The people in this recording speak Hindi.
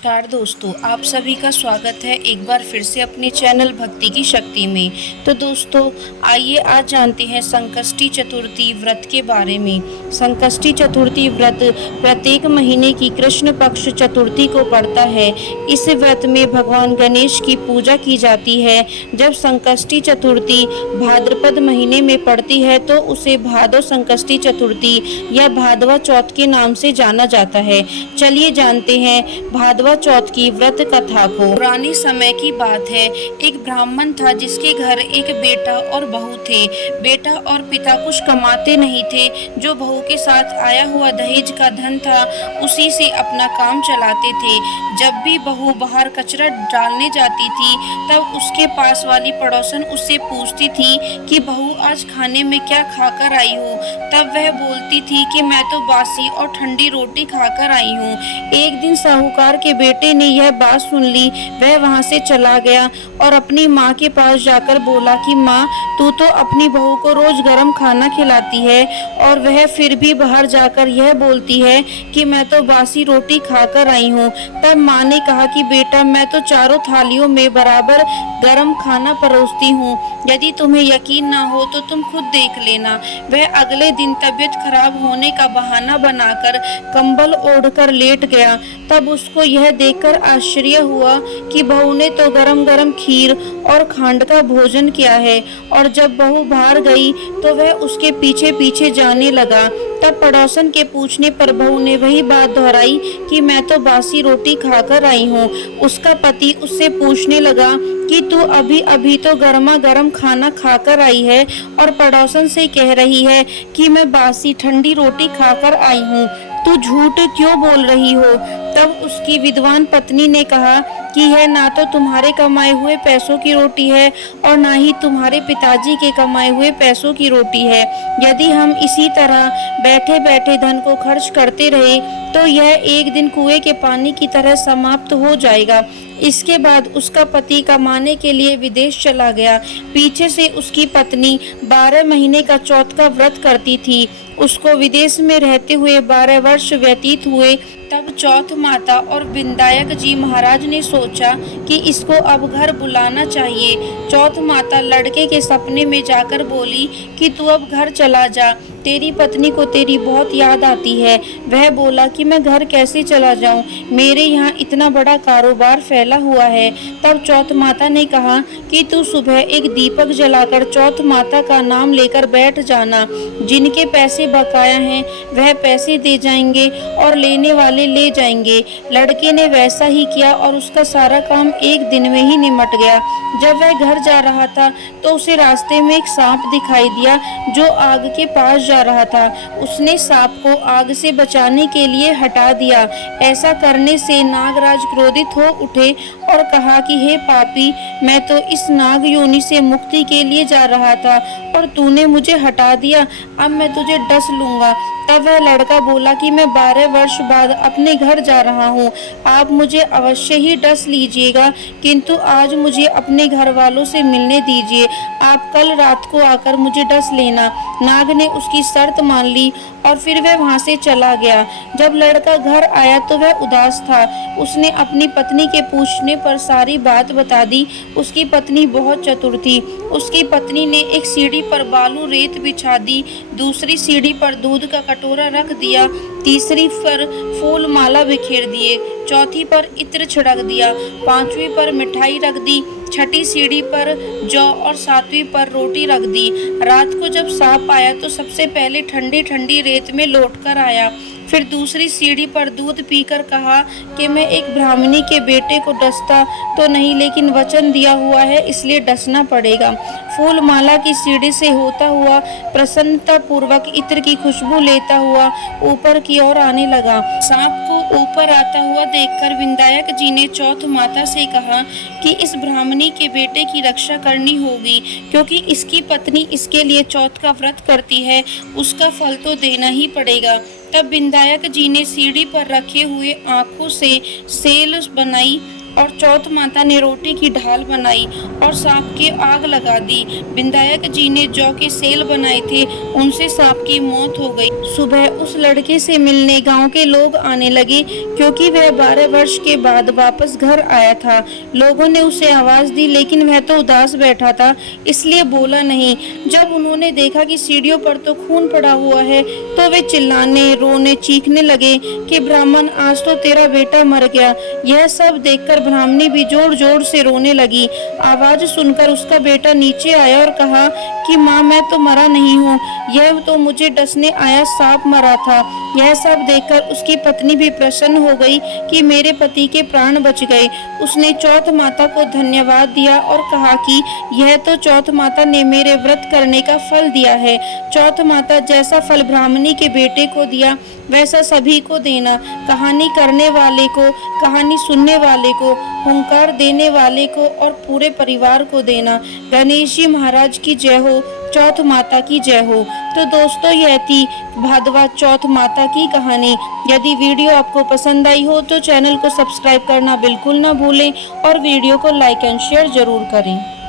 नमस्कार दोस्तों, आप सभी का स्वागत है एक बार फिर से अपने चैनल भक्ति की शक्ति में। तो दोस्तों आइए आज जानते हैं संकष्टी चतुर्थी व्रत के बारे में। संकष्टी चतुर्थी व्रत प्रत्येक महीने की कृष्ण पक्ष चतुर्थी को पड़ता है। इस व्रत में भगवान गणेश की पूजा की जाती है। जब संकष्टी चतुर्थी भाद्रपद महीने में पड़ती है तो उसे भादव संकष्टी चतुर्थी या भादवा चौथ के नाम से जाना जाता है। चलिए जानते हैं भादवा चौथ की व्रत कथा को। पुराने समय की बात है, एक ब्राह्मण था जिसके घर एक बेटा और बहू थे। बेटा और पिता कुछ कमाते नहीं थे, जो बहू के साथ आया हुआ दहेज का धन था उसी से अपना काम चलाते थे। जब भी बहू बाहर कचरा डालने जाती थी तब उसके पास वाली पड़ोसन उससे पूछती थी कि बहू आज खाने में क्या खाकर आई हो। तब वह बोलती थी कि मैं तो बासी और ठंडी रोटी खाकर आई हूँ। एक दिन साहूकार के बेटे ने यह बात सुन ली। वह वहां से चला गया और अपनी माँ के पास जाकर बोला कि माँ, तू तो अपनी बहू को रोज गर्म खाना खिलाती है और वह फिर भी बाहर जाकर यह बोलती है कि मैं तो बासी रोटी खाकर आई हूँ। तब माँ ने कहा कि बेटा, मैं तो चारों थालियों में बराबर गर्म खाना परोसती हूँ। यदि तुम्हें यकीन ना हो तो तुम खुद देख लेना। वह अगले दिन तबीयत खराब होने का बहाना बनाकर कंबल ओढ़कर लेट गया। तब उसको यह देखकर आश्चर्य हुआ कि बहू ने तो गरम गरम खीर और खांड का भोजन किया है। और जब बहू बाहर गई तो वह उसके पीछे पीछे जाने लगा। तब पड़ोसन के पूछने पर बहू ने वही बात दोहराई कि मैं तो बासी रोटी खाकर आई हूँ। उसका पति उससे पूछने लगा कि तू अभी अभी तो गर्मा गर्म खाना खाकर आई है और पड़ोसन से कह रही है कि मैं बासी ठंडी रोटी खाकर आई हूँ। तू झूठ क्यों बोल रही हो? तब उसकी विद्वान पत्नी ने कहा कि यह ना तो तुम्हारे कमाए हुए पैसों की रोटी है और ना ही तुम्हारे पिताजी के कमाए हुए पैसों की रोटी है। यदि हम इसी तरह बैठे बैठे धन को खर्च करते रहे तो यह एक दिन कुएं के पानी की तरह समाप्त हो जाएगा। इसके बाद उसका पति कमाने के लिए विदेश चला गया। पीछे से उसकी पत्नी 12 महीने का चौथ का व्रत करती थी। उसको विदेश में रहते हुए 12 वर्ष व्यतीत हुए। तब चौथ माता और विंदायक जी महाराज ने सोचा कि इसको अब घर बुलाना चाहिए। चौथ माता लड़के के सपने में जाकर बोली कि तू अब घर चला जा, तेरी पत्नी को तेरी बहुत याद आती है। वह बोला कि मैं घर कैसे चला जाऊं, मेरे यहाँ इतना बड़ा कारोबार फैला हुआ है। तब चौथ माता ने कहा कि तू सुबह एक दीपक जलाकर चौथ माता का नाम लेकर बैठ जाना। जिनके पैसे बकाया हैं वह पैसे दे जाएंगे और लेने वाले ले जाएंगे। लड़के ने वैसा ही किया और उसका सारा काम एक दिन में ही निमट गया। जब वह घर जा रहा था तो उसे रास्ते में एक सांप दिखाई दिया जो आग के पास जा रहा था। उसने सांप को आग से बचाने के लिए हटा दिया। ऐसा करने से नागराज क्रोधित हो उठे और कहा कि हे पापी, मैं तो इस नाग योनि से मुक्ति के लिए जा रहा था और तूने मुझे हटा दिया। अब मैं तुझे डस लूंगा। तब वह लड़का बोला कि मैं 12 वर्ष बाद अपने घर जा रहा हूँ, आप मुझे अवश्य ही डस लीजिएगा, किंतु आज मुझे अपने घर वालों से मिलने दीजिए। आप कल रात को आकर मुझे डस लेना। नाग ने उसकी शर्त मान ली और फिर वह वहां से चला गया। जब लड़का घर आया तो वह उदास था। उसने अपनी पत्नी के पूछने पर सारी बात बता दी। उसकी पत्नी बहुत चतुर थी। उसकी पत्नी ने एक सीढ़ी पर बालू रेत बिछा दी, दूसरी सीढ़ी पर दूध का कटोरा रख दिया, तीसरी पर फूल माला बिखेर दिए, चौथी पर इत्र छिड़क दिया, पांचवी पर मिठाई रख दी, छठी सीढ़ी पर जौ और सातवीं पर रोटी रख दी। रात को जब सांप आया तो सबसे पहले ठंडी ठंडी रेत में लौटकर आया। फिर दूसरी सीढ़ी पर दूध पीकर कहा कि मैं एक ब्राह्मणी के बेटे को डसता तो नहीं, लेकिन वचन दिया हुआ है इसलिए डसना पड़ेगा। फूल माला की सीढ़ी से होता हुआ प्रसन्नता पूर्वक इत्र की खुशबू लेता हुआ ऊपर की ओर आने लगा। सांप को ऊपर आता हुआ देखकर विंदायक जी ने चौथ माता से कहा कि इस ब्राह्मणी के बेटे की रक्षा करनी होगी, क्योंकि इसकी पत्नी इसके लिए चौथ का व्रत करती है, उसका फल तो देना ही पड़ेगा। तब विंदायक जी ने सीढ़ी पर रखे हुए आंखों से सेल बनाई और चौथ माता ने रोटी की ढाल बनाई और सांप की आग लगा दी। विधायक जी ने जौ के सेल बनाए थे, उनसे सांप की मौत हो गई। सुबह उस लड़के से मिलने गांव के लोग आने लगे, क्योंकि वह 12 वर्ष के बाद वापस घर आया था। लोगों ने उसे आवाज दी, लेकिन वह तो उदास बैठा था, इसलिए बोला नहीं। जब उन्होंने देखा कि सीढ़ियों पर तो खून पड़ा हुआ है, तो वे चिल्लाने, रोने, चीखने लगे कि ब्राह्मण, आज तो तेरा बेटा मर गया। यह सब देखकर ब्राह्मणी भी जोर जोर से रोने लगी। आवाज सुनकर उसका बेटा नीचे आया और कहा कि माँ, मैं तो मरा नहीं हूँ, यह तो मुझे डसने आया सांप मरा था। यह सब देखकर उसकी पत्नी भी प्रसन्न हो गई कि मेरे पति के प्राण बच गए। उसने चौथ माता को धन्यवाद दिया और कहा कि यह तो चौथ माता ने मेरे व्रत करने का फल दिया है। चौथ माता जैसा फल ब्राह्मणी के बेटे को दिया, वैसा सभी को देना। कहानी करने वाले को, कहानी सुनने वाले को, हुंकार देने वाले को और पूरे परिवार को देना। गणेश जी महाराज की जय हो, चौथ माता की जय हो। तो दोस्तों, यह थी भादवा चौथ माता की कहानी। यदि वीडियो आपको पसंद आई हो तो चैनल को सब्सक्राइब करना बिल्कुल ना भूलें और वीडियो को लाइक एंड शेयर जरूर करें।